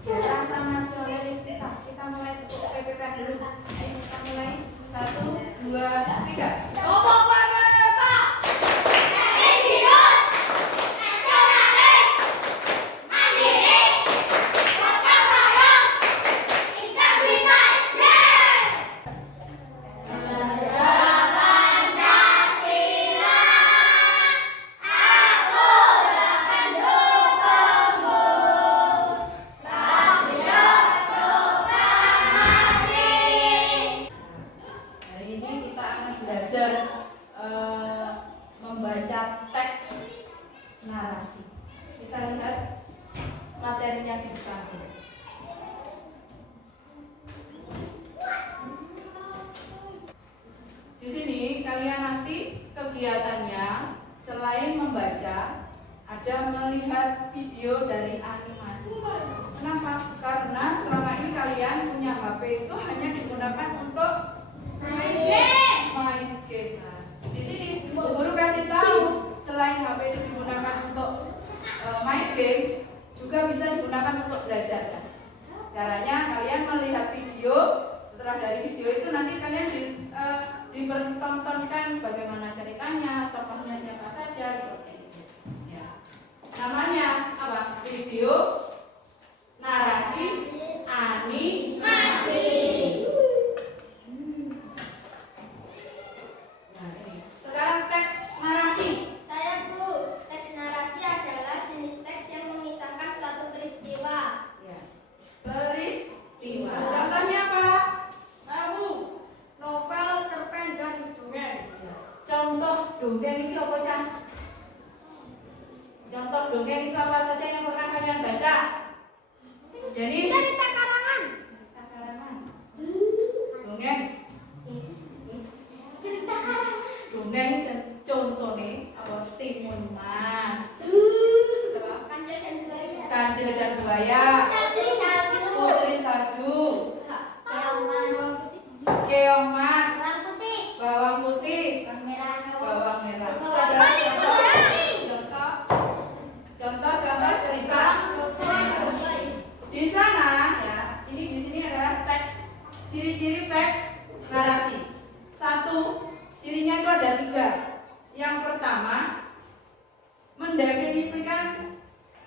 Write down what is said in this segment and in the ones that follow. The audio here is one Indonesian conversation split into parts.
Rasa nasionalis kita mulai PPK dulu. Ayo kita mulai 1, 2, 3. Kelompok PPK. Religius, nasionalis, mandiri, gotong royong, integritas, Negara Pancasila, aku akan dukungmu. Rakyat proklamasi. Hari ini kita akan belajar membaca teks narasi. Kita lihat materinya di depan. Di sini kalian nanti kegiatannya selain membaca, ada melihat video dari animasi. Kenapa? Karena selama ini kalian punya HP itu hanya digunakan untuk main game. Nah, di sini Bu Guru kasih tahu selain HP itu digunakan untuk main game, juga bisa digunakan untuk belajar. Caranya kalian melihat video. Setelah dari video itu nanti kalian dipertontonkan bagaimana ceritanya, tokohnya siapa saja, seperti itu. Ya. Namanya apa? Video narasi animasi. Nah, ini. Sekarang teks narasi. Saya Bu, teks narasi adalah jenis teks yang mengisahkan suatu peristiwa. Ya. Peristiwa. Contohnya apa? Saya Bu, novel, cerpen, dan dongeng. Contoh dongeng itu apa, Cang? Contoh dongeng itu apa saja yang pernah kalian baca? Jadi Cerita karangan. cerita karangan. Dongeng. Cerita karangan. Dongeng contohnya apa? Timun Mas. Kancil dan buaya. Kancil dan buaya. Putri salju. Putri salju. Bawang Keong Mas. putih. Bawang putih. Bawang merah. Bawang merah. Bawang putih. Contoh cerita. Di sana ya, ini di sini ada teks, ciri-ciri teks narasi. 1, cirinya itu ada 3. Yang pertama, mendefinisikan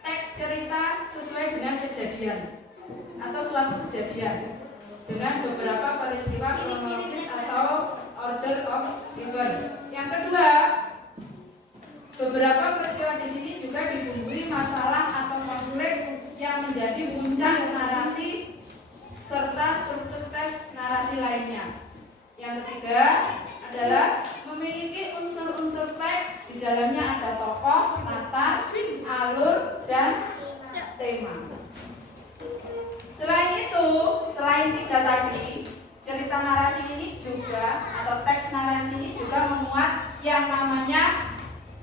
teks cerita sesuai dengan kejadian atau suatu kejadian dengan beberapa peristiwa kronologis atau order of event. Yang kedua, beberapa peristiwa di sini juga dibumbui masalah atau konflik yang menjadi puncak narasi serta struktur teks narasi lainnya. Yang ketiga adalah memiliki unsur-unsur teks, di dalamnya ada tokoh, latar, alur, dan tema. Selain itu, selain 3 tadi, cerita narasi ini juga atau teks narasi ini juga memuat yang namanya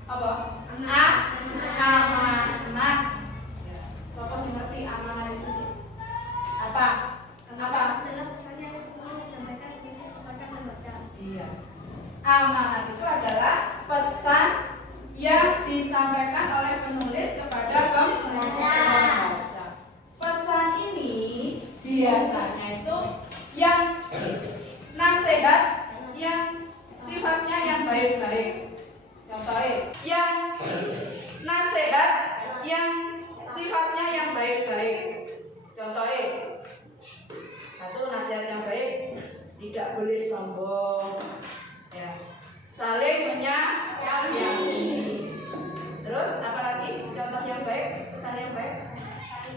apa? Amanat. Siapa sih ngerti amanat itu sih? Apa? Adalah pesan yang ingin disampaikan kepada membaca. Iya. Amanat itu adalah pesan yang disampaikan oleh penulis kepada pembaca. Pesan ini biasanya itu yang nasihat yang sifatnya yang baik-baik. Contohnya, yang nasihat yang sifatnya yang baik-baik. Contohnya, 1, nasihat yang baik, tidak boleh sombong, ya, saling menyayangi. Terus apa lagi? Contoh yang baik, pesan yang baik,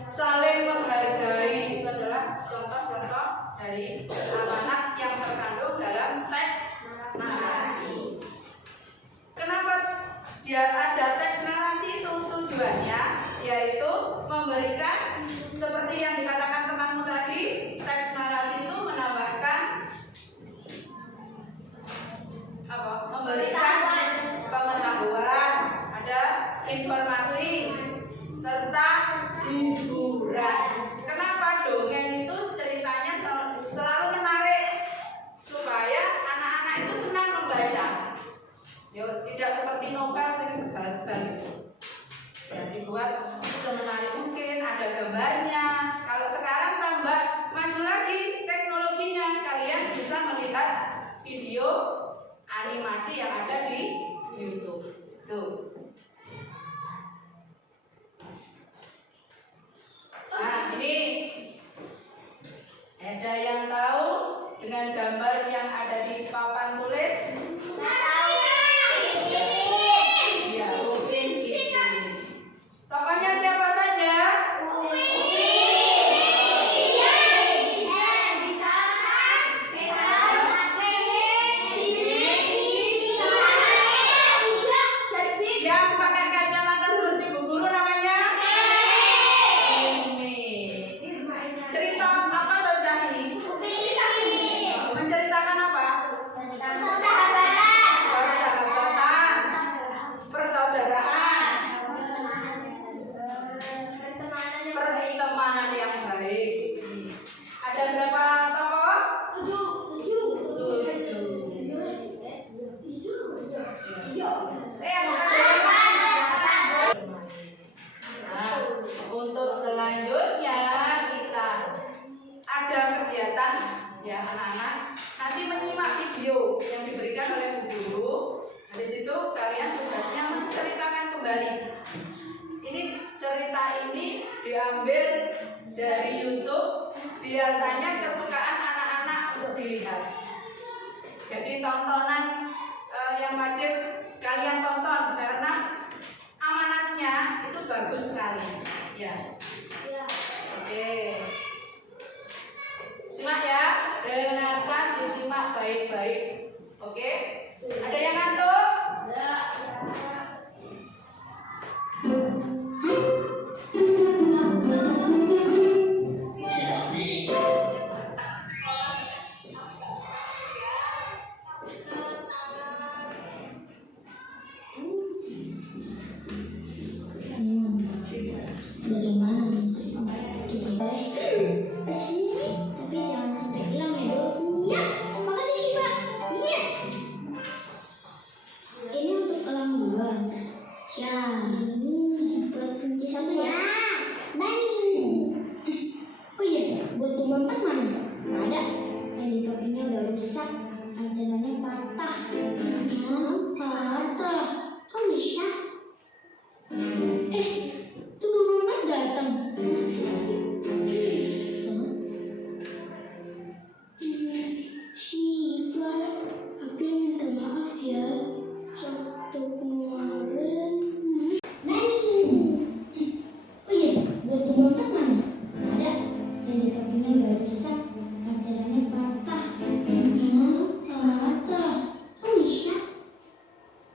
saling menghargai. Itu adalah contoh-contoh dari amanat yang terkandung dalam teks narasi. Kenapa dia ada teks narasi itu? Tujuannya yaitu memberikan seperti yang dikatakan temanmu tadi, teks narasi itu menambahkan apa? Memberikan pengetahuan, ada informasi serta hiburan. Kenapa dongeng itu ceritanya selalu menarik? sekali teknologinya. Kalian bisa melihat video animasi yang ada di YouTube. Tuh. Nah, ini ada yang tahu dengan gambar yang ada di papan tulis? Ya, Upin Ipin. Tokohnya siapa saja? Yang pakai kacamata seperti Bu Guru namanya? Umi. Cerita apa tuh Cah ini? Menceritakan apa? Persahabatan, persaudaraan, pertemanan yang baik. Ada berapa tokoh? 7. Nah, untuk selanjutnya kita ada kegiatan ya anak-anak nanti menyimak video yang diberikan oleh Bu Guru. Dari situ kalian tugasnya menceritakan kembali. Ini cerita ini diambil dari YouTube, biasanya kesukaan anak-anak untuk dilihat. Jadi tontonan yang wajib kalian tonton karena amanatnya itu bagus sekali. Ya. Oke. Simak ya, dengarkan, disimak baik-baik. Oke? Ada yang ngantuk? Bagaimana? Tapi jangan sampai hilang ya dulu. Iya, makasih Syifa. Yes. Ini untuk elang dua. Ya, ini buat kunci satu ya. Bani. Oh iya, buat tumbang kan mana? Nggak ada. Yang di topinya udah rusak. Antenanya patah. Patah. Kok bisa? Tunggu Mamat datang. Syifa, aku minta maaf ya. Waktu kemarin. Nani. Oh iya, buat Mamat mana? Nggak ada. Yang di topinya udah rusak. Antenanya patah. Patah. Kok bisa?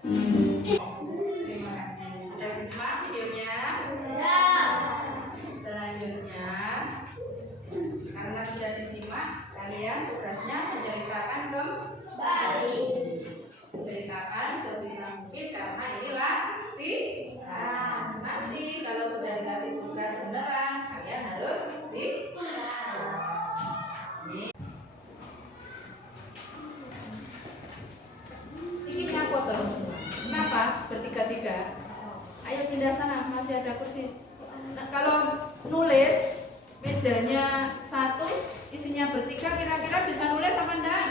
Terima kasih. Sudah simak videonya? Selanjutnya, karena sudah disimak, kalian tugasnya menceritakan kembali. Menceritakan sebisa mungkin karena inilah nanti kalau sudah dikasih tugas beneran, kalian harus Ini foto. Kenapa? Bertiga-tiga. Ayo pindah sana, masih ada kursi. Nah, kalau nulis mejanya satu, isinya bertiga, kira-kira bisa nulis apa enggak?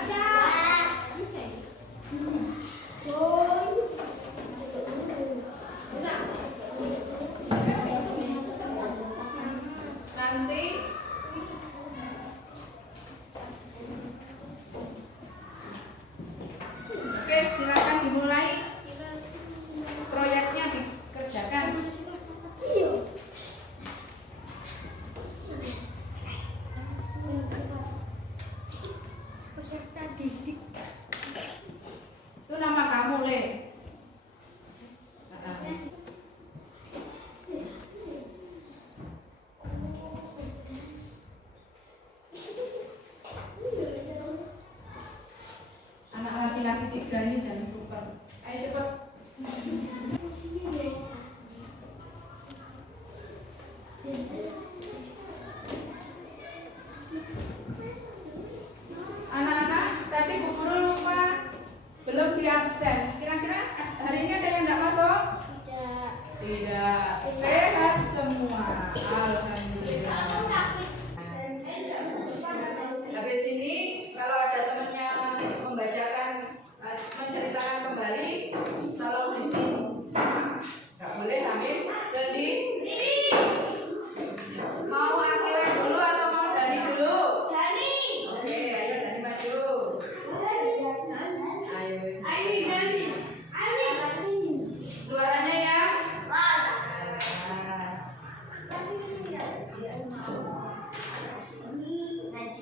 Nanti oke, silakan dimulai. Proyeknya dikerjakan. Itu nama kamu, Le.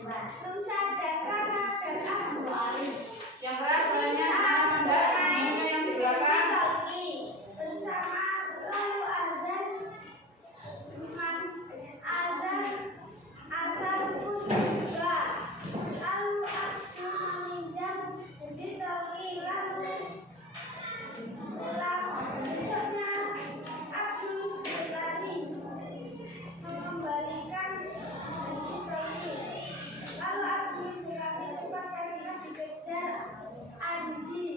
Nusa dan Rara dan Abdul. Yang keras suaranya anak Amanda, yang di belakang. Bersama lalu azan pun juga. Lalu aku meminjam di toki lalu besoknya aku berlari mengembalikan di toki. Lalu aku berlari cepat karena dikejar Andi.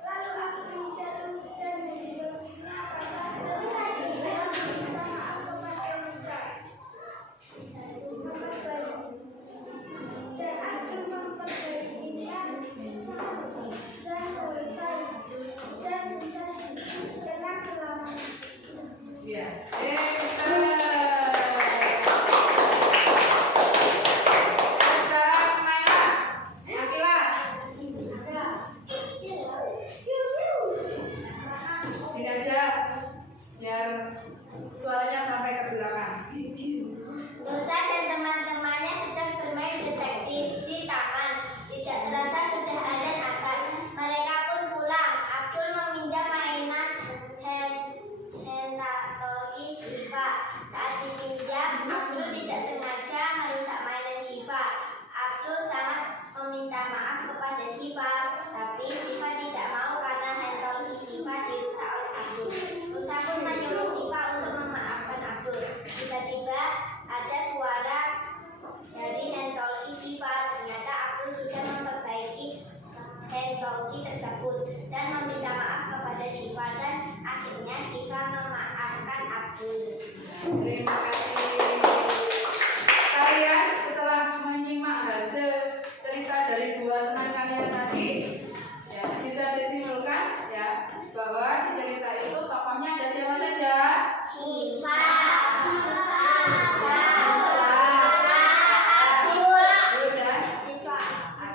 Lalu aku menjatuh dan dihidupnya pada dan minta maaf kepada Musa. Dan aku memperbaikinya dan selesai dan bisa tenang selamanya. Iya. Sekarang Naila, Akila, sini aja biar suaranya sampai ke belakang. Nusa dan teman-temannya sedang bermain detektif di taman. Tidak terasa sudah azan asar. Mereka pun pulang. Abdul meminjam mainan Hentatoki Shiva. Saat dipinjam, Abdul tidak sengaja merusak mainan Shiva. Abdul sangat meminta maaf kepada Shiva, tapi Shiva tidak mau karena Hentatoki Shiva dirusak oleh Abdul. Nusa pun menyuruh Shiva untuk memaafkan Abdul. Tiba-tiba ada suara dari Hentatoki Shiva. Ternyata Abdul sudah memperbaiki Hentatoki tersebut dan meminta maaf kepada Shiva, dan akhirnya Shiva memaafkan Abdul. Terima kasih. Kalian setelah menyimak hasil cerita dari dua teman kalian tadi, ya, bisa disimpulkan ya bahwa di cerita itu tokohnya ada siapa saja? Shiva,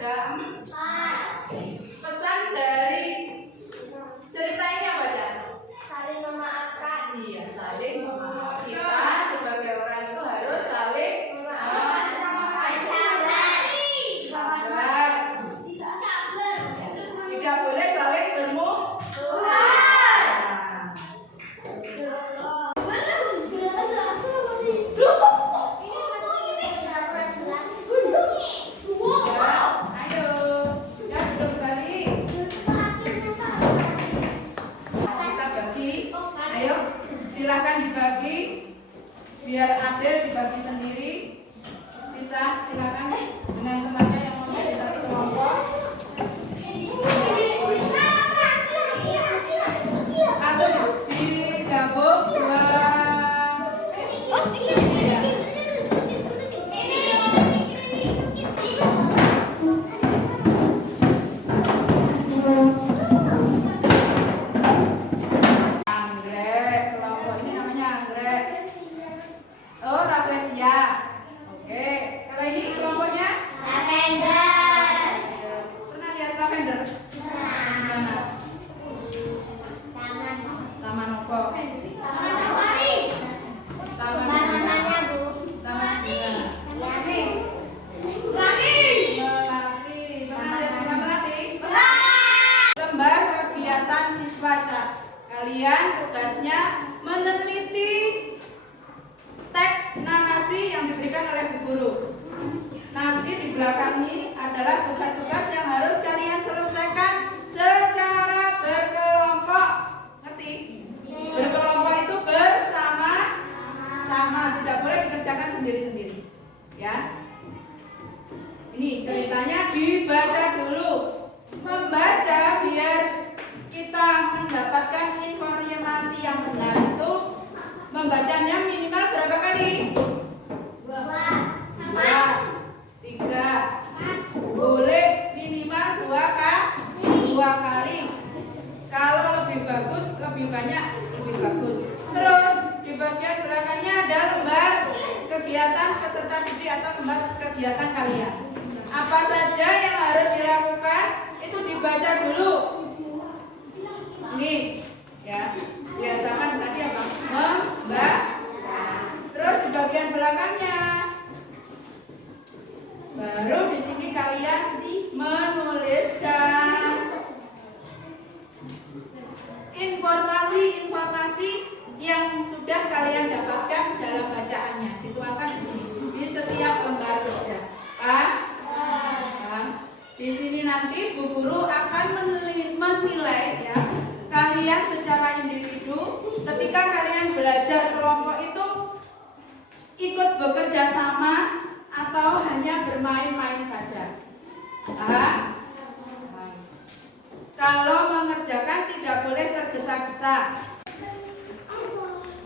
Ada pesan dari cerita ini apa aja? saling memaafkan. Iya, saling memaafkan. Kita sebagai orang itu harus saling Memaafkan sama sabar. Tidak sabar. tidak boleh saling bermusuhan. Ayo, ya belum balik. Kita bagi. Ayo, silakan dibagi. Biar adil dibagi sendiri. Bisa, silakan dengan temannya yang mau jadi satu kelompok. Langsung digabung dua. Iya. Anggrek, kelompok ini namanya anggrek. Oh, Rafflesia. Oke, kalau ini kelompoknya Lavender. pernah lihat lavender? Mana? Taman Opo. Taman Safari. Taman Bangunannya, Bu. Taman Bunga. Melati. Melati. Pernah lihat bunga melati? Gambar kegiatan siswa Cak. Kalian tugasnya meneliti teks narasi yang diberikan oleh Bu Guru. Nanti di belakang ini adalah tugas-tugas yang harus kalian selesaikan secara berkelompok. Ngerti? Berkelompok itu bersama-sama, tidak boleh dikerjakan sendiri-sendiri. Ya. Ini ceritanya dibaca dulu. Membaca biar kita mendapatkan informasi yang benar itu membacanya minimal berapa kali? 2, 3, boleh minimal 2 kali. Kalau lebih bagus, lebih banyak, lebih bagus. Terus di bagian belakangnya ada lembar kegiatan peserta didik atau lembar kegiatan kalian. Apa saja yang harus dilakukan itu dibaca dulu. Ini ya, biasakan tadi apa? Membaca. Terus di bagian belakangnya bermain-main saja. Paham? Kalau mengerjakan tidak boleh tergesa-gesa.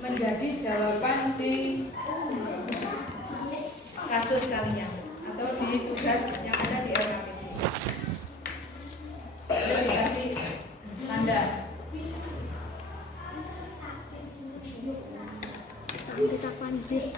Menjadi jawaban di kasus kalian atau di tugas yang ada di LKPD. Sudah dikasih tanda. Kita panjir.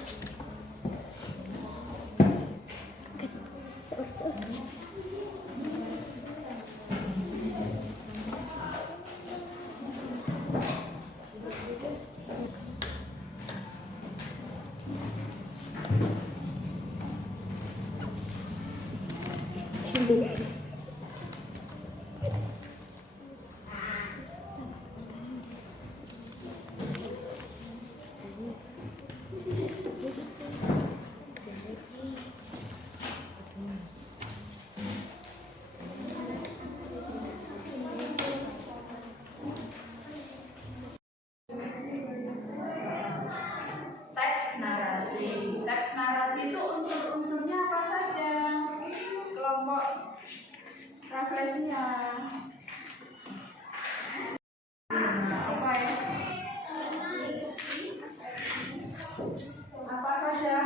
Teks narasi. Teks narasi itu unsur-unsurnya apa saja? Kelompok refleksinya. Apa ya? Apa saja?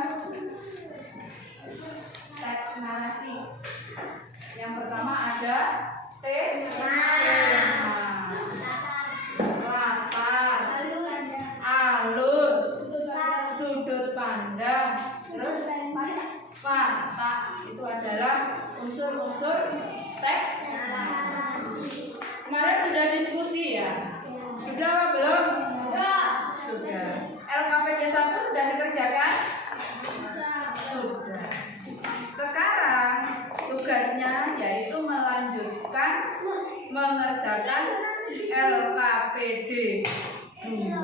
Teks narasi. Yang pertama ada tema, latar, alur, sudut pandang, terus fakta. Itu adalah unsur-unsur teks narasi. Kemarin sudah diskusi ya? Sudah apa belum? Sudah. LKPD 1 sudah dikerjakan? Sudah. Sekarang tugasnya yaitu melanjutkan mengerjakan LKPD 2,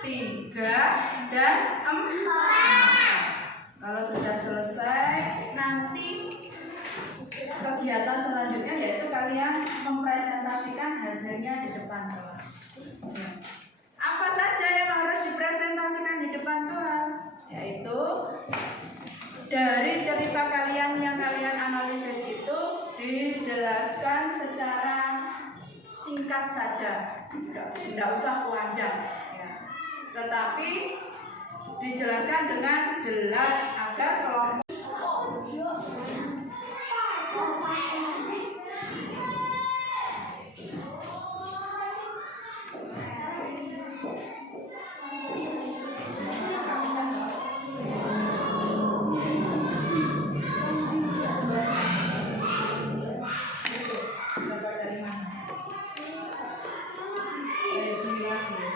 3, dan 4. Kalau sudah selesai, nanti kegiatan selanjutnya yaitu kalian mempresentasikan hasilnya di depan kelas. Apa saja yang harus dipresentasikan di depan kelas? Yaitu dari cerita kalian yang kalian analisis itu dijelaskan secara singkat saja, tidak usah panjang ya. Tetapi dijelaskan dengan jelas agar kelompok dari mana? Dari sini lagi.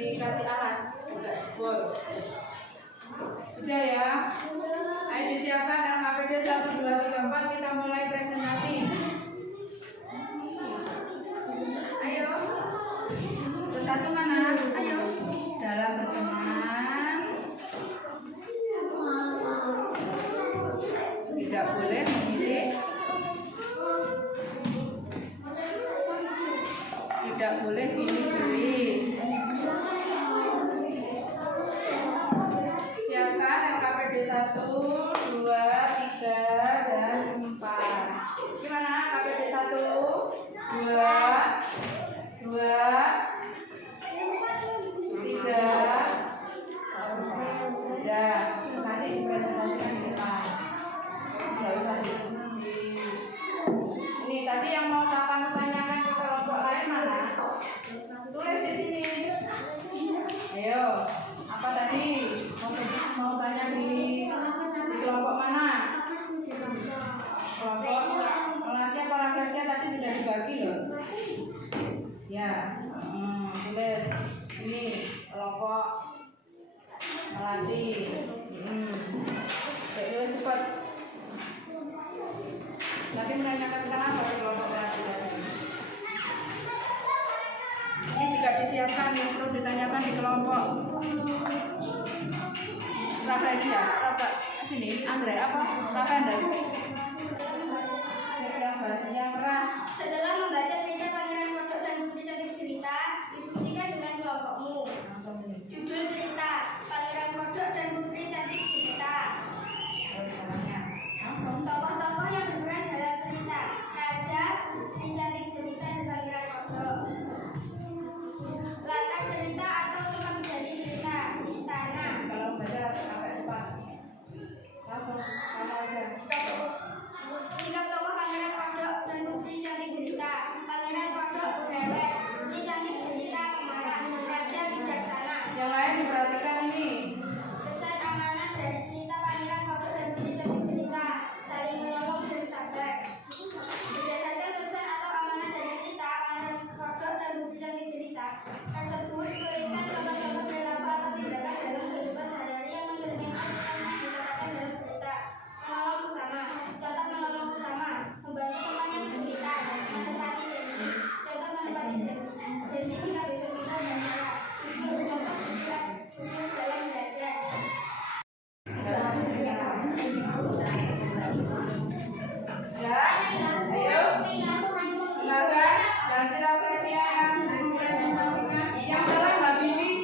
Dikasih alas, enggak jebol. Sudah ya. Ayo disiapkan LKPD 1, 2, 3, 4. Kita mulai presentasi. Ayo. Terus satu mana? Ayo. Dalam berteman. belajarnya di kelompok mana? Kelompok latihan parafrase tadi sudah dibagi loh. Ya, tulis ini kelompok melatih. Terus cepat. Tapi menanyakan sekarang apa kelompok melatih tadi? Ini juga disiapkan yang perlu ditanyakan di kelompok. Rafflesia, sini, Andre apa? Apa Andre? Yang keras. Setelah membaca cerita Pangeran Kodok dan Putri Cantik Jelita, diskusikan dengan kelompokmu. Judul cerita Pangeran Kodok dan Putri Cantik Jelita. Tokoh-tokoh yang berperan dalam cerita: Raja, Putri Cantik Jelita, dan Pangeran Kodok. Latar cerita atau tempat menjadi cerita: istana. Kalau baca agak cepat. Langsung aja. Sikap tokoh Pangeran Kodok dan Putri Cantik Jelita. Pangeran Kodok cerewet, Putri Cantik Jelita pemarah, Raja bijaksana. Yang lain diperhatikan ini. Pesan amanah dari cerita Pangeran Kodok dan Putri Cantik Jelita: saling menolong dan sabar. Berdasarkan pesan atau amanah dari cerita Pangeran Kodok dan Putri Cantik Jelita tersebut, tuliskan contoh-contoh perilaku atau tindakan dalam kehidupan sehari-hari yang mencerminkan pesan yang disampaikan dalam cerita. Menolong sesama. Contoh menolong sesama: membantu teman yang kesulitan, menepati janji. Contoh menepati janji jika besok kita dan salah. Jujur. Contoh jujur dalam belajar. Ya, ayo. Dengarkan dan Rafflesia yang masing-masing. Yang salah Mbak Billy.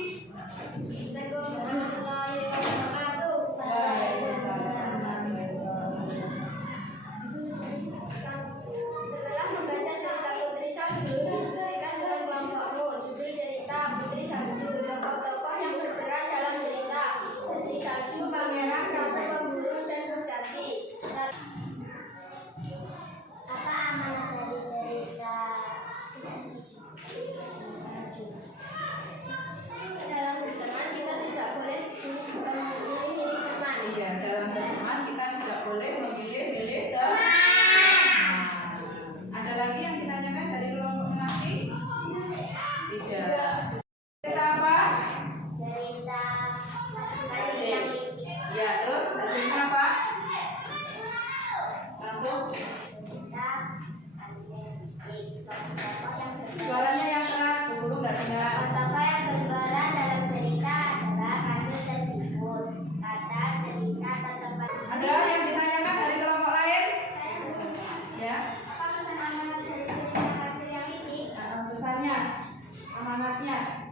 Setelah membaca cerita Putri Salju, diskusikan dengan kelompokmu. Judul cerita: Putri Salju. Tokoh-tokoh yang berperan dalam cerita: Putri Salju, Pangeran, Ratu Pemburu, dan Kurcaci. Apa amanah dari cerita? Dalam berteman kita tidak boleh memilih teman. Iya, dalam berteman kita tidak boleh memilih-milih teman. Ada lagi yang ditanyakan dari kelompok melatih? Tidak. Cerita apa? Cerita Ya, terus hasilnya apa? Langsung. Suaranya yang keras, burung dan dengar. Tokoh yang berperan dalam cerita adalah Kanjeng dan Siput. Kata cerita tempat. Ada yang ditanyakan dari kelompok lain? Ya. Apa pesan amanat dari cerita Kanjeng yang licik? Pesannya, amanatnya.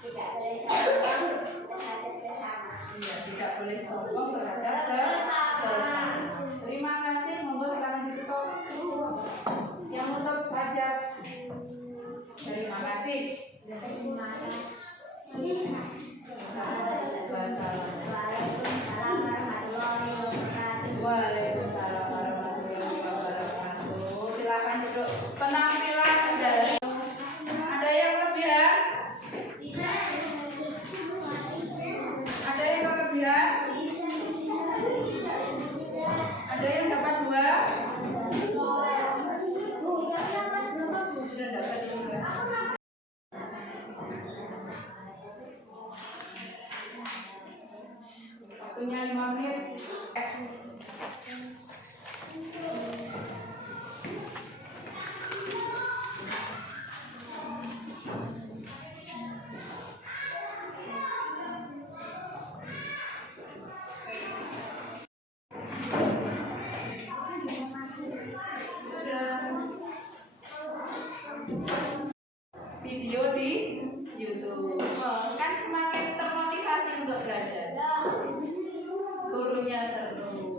Tidak boleh sombong terhadap sesama. Iya, tidak boleh sombong terhadap sesama. Terima kasih, monggo silakan ditutup. Yang untuk pajak. Terima kasih. Terima kasih. Waalaikumsalam warahmatullahi wabarakatuh. Waalaikumsalam warahmatullahi wabarakatuh. Silakan duduk. Penampilan dari ada yang kelebihan? Ada yang kelebihan? Ada yang dapat 2? Sudah dapat 3. Waktunya 5 menit. Video di YouTube kan semakin termotivasi untuk belajar. Gurunya seru.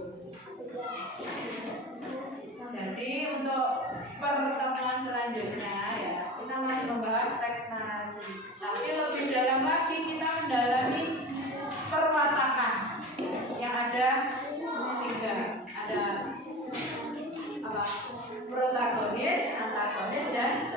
Jadi untuk pertemuan selanjutnya ya kita masih membahas teks narasi. Tapi lebih dalam lagi kita mendalami perwatakan yang ada 3. Ada apa? Protagonis, antagonis, dan